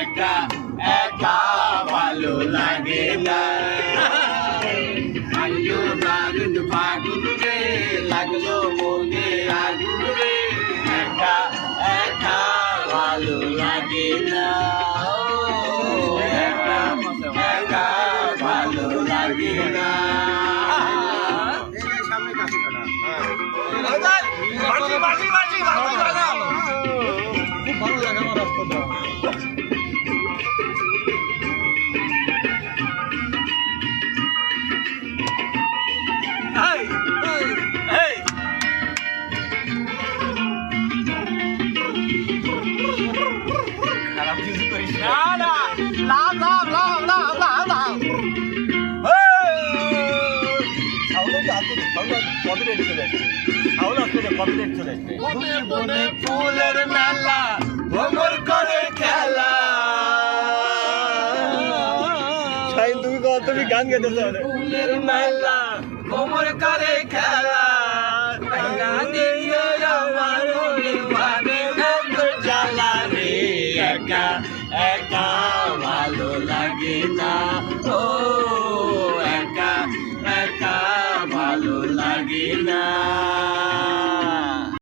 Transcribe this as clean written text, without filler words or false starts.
একা একা ভালো লাগে না। আইলো দারুণ ফাগুন রে, লাগলো মনে আগুন রে, একা একা ভালো লাগে না। একা একা ভালো লাগে না। খুব ভালো লাগে আমার রাস্তাটা। খারাপ কিছু করিস না। লাভ লাভ লাভ লাভ লাভ লাভ। ফুলের মেলা ভ্রমণ করে খেলা। তুমি গান গেতে ফুলের মেলা ভ্রমণ করে খেলা।